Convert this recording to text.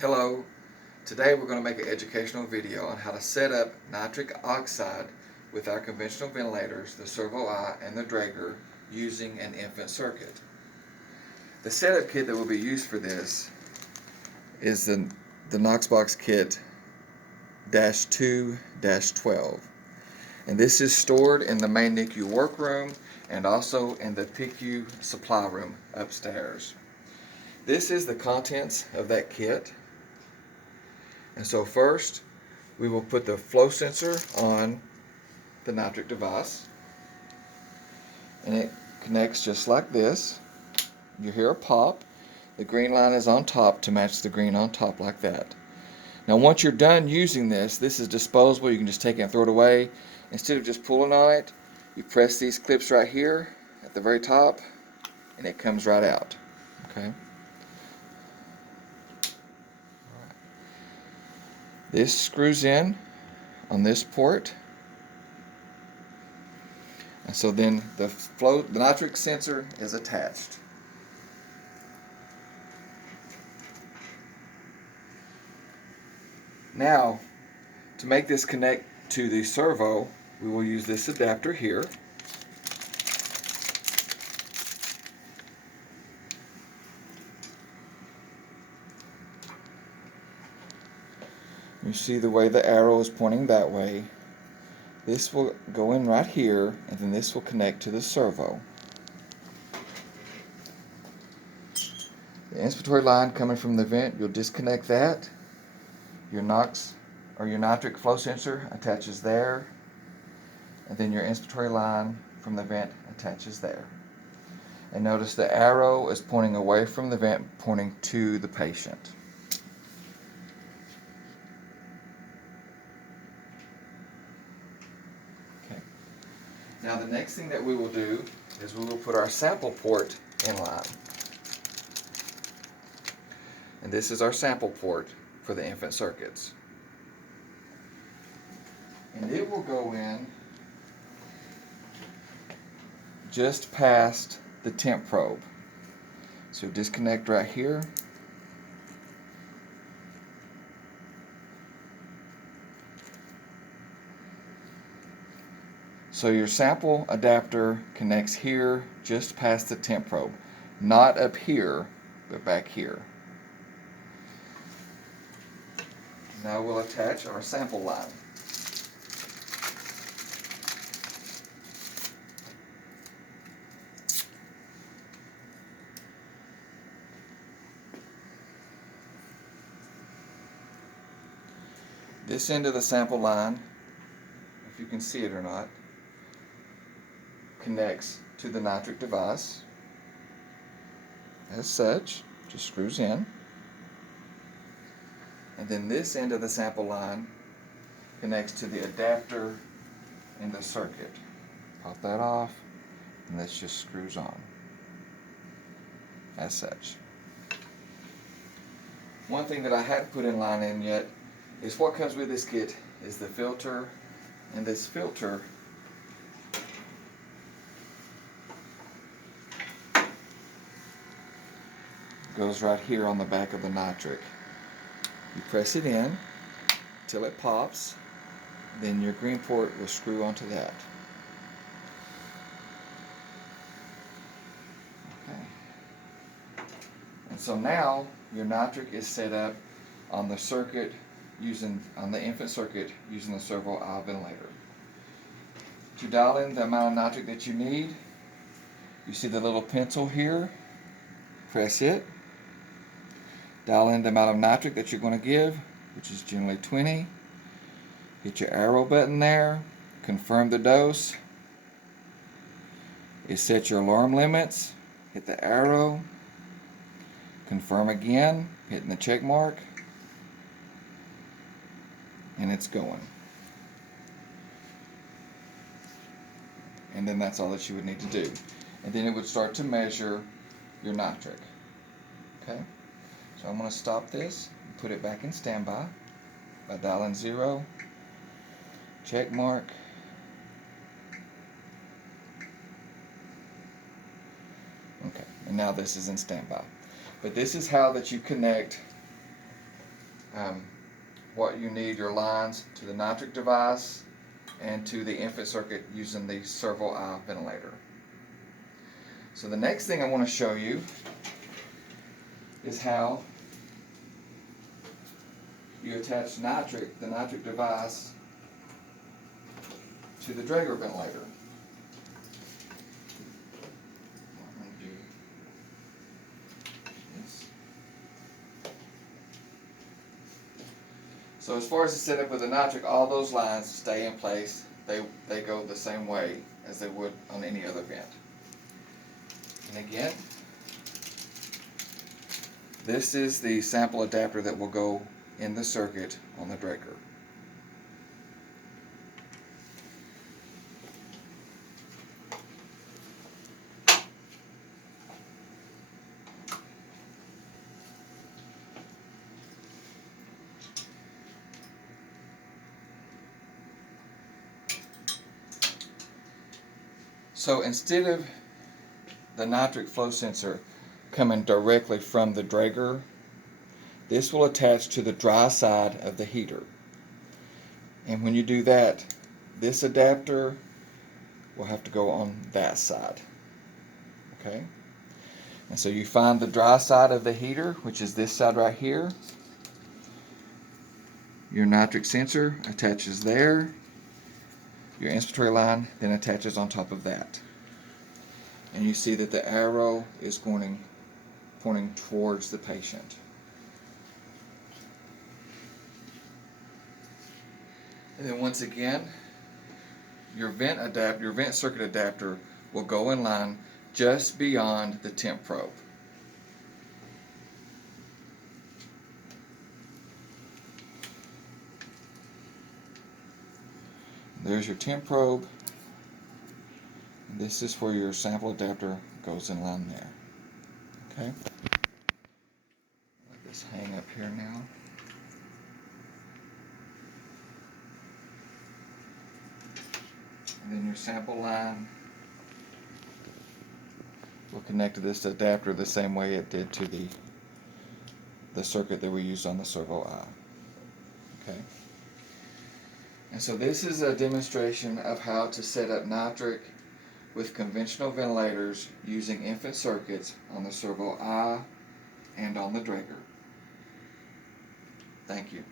Hello, today we're going to make an educational video on how to set up nitric oxide with our conventional ventilators, the Servo and the Drager, using an infant circuit. The setup kit that will be used for this is the Knoxbox kit -2-12, and this is stored in the main NICU workroom and also in the PICU supply room upstairs. This is the contents of that kit. And so first, we will put the flow sensor on the nitric device. And it connects just like this. You hear a pop. The green line is on top to match the green on top like that. Now once you're done using this is disposable. You can just take it and throw it away. Instead of just pulling on it, you press these clips right here at the very top and it comes right out. Okay. This screws in on this port, and so then the nitric sensor is attached. Now, to make this connect to the servo, we will use this adapter here. You see the way the arrow is pointing that way. This will go in right here, and then this will connect to the servo. The inspiratory line coming from the vent, you'll disconnect that. Your nitric flow sensor attaches there, and then your inspiratory line from the vent attaches there. And notice the arrow is pointing away from the vent, pointing to the patient. Now the next thing that we will do is we will put our sample port in line. And this is our sample port for the infant circuits. And it will go in just past the temp probe. So disconnect right here. So your sample adapter connects here just past the temp probe. Not up here, but back here. Now we'll attach our sample line. This end of the sample line, if you can see it or not, connects to the nitric device as such, just screws in. And then this end of the sample line connects to the adapter in the circuit. Pop that off, and this just screws on as such. One thing that I hadn't put in line in yet is what comes with this kit is the filter, and this filter goes right here on the back of the nitric. You press it in till it pops, then your green port will screw onto that. Okay. And so now your nitric is set up on the circuit on the infant circuit using the Servo ventilator. To dial in the amount of nitric that you need, you see the little pencil here. Press it. Dial in the amount of nitric that you're going to give, which is generally 20. Hit your arrow button there. Confirm the dose. It sets your alarm limits. Hit the arrow. Confirm again, hitting the check mark. And it's going. And then that's all that you would need to do. And then it would start to measure your nitric. Okay? So I'm going to stop this and put it back in standby by dialing 0, check mark, okay, and now this is in standby. But this is how that you connect what you need your lines to the Nitric device and to the infant circuit using the Servo ventilator. So the next thing I want to show you is how you attach the Nitric device to the Draeger ventilator. So as far as the setup with the Nitric, all those lines stay in place. They go the same way as they would on any other vent. And again, this is the sample adapter that will go in the circuit on the Draeger. So instead of the Nitric flow sensor coming directly from the Draeger, this will attach to the dry side of the heater. And when you do that, this adapter will have to go on that side. Okay? And so you find the dry side of the heater, which is this side right here. Your Nitric sensor attaches there. Your inspiratory line then attaches on top of that. And you see that the arrow is pointing towards the patient. And then once again, your vent circuit adapter will go in line just beyond the temp probe. There's your temp probe. This is where your sample adapter goes in line there. Okay? Let this hang up here now. And then your sample line will connect to this adapter the same way it did to the circuit that we used on the Servo Okay? And so this is a demonstration of how to set up Nitric with conventional ventilators using infant circuits on the Servo and on the Draeger. Thank you.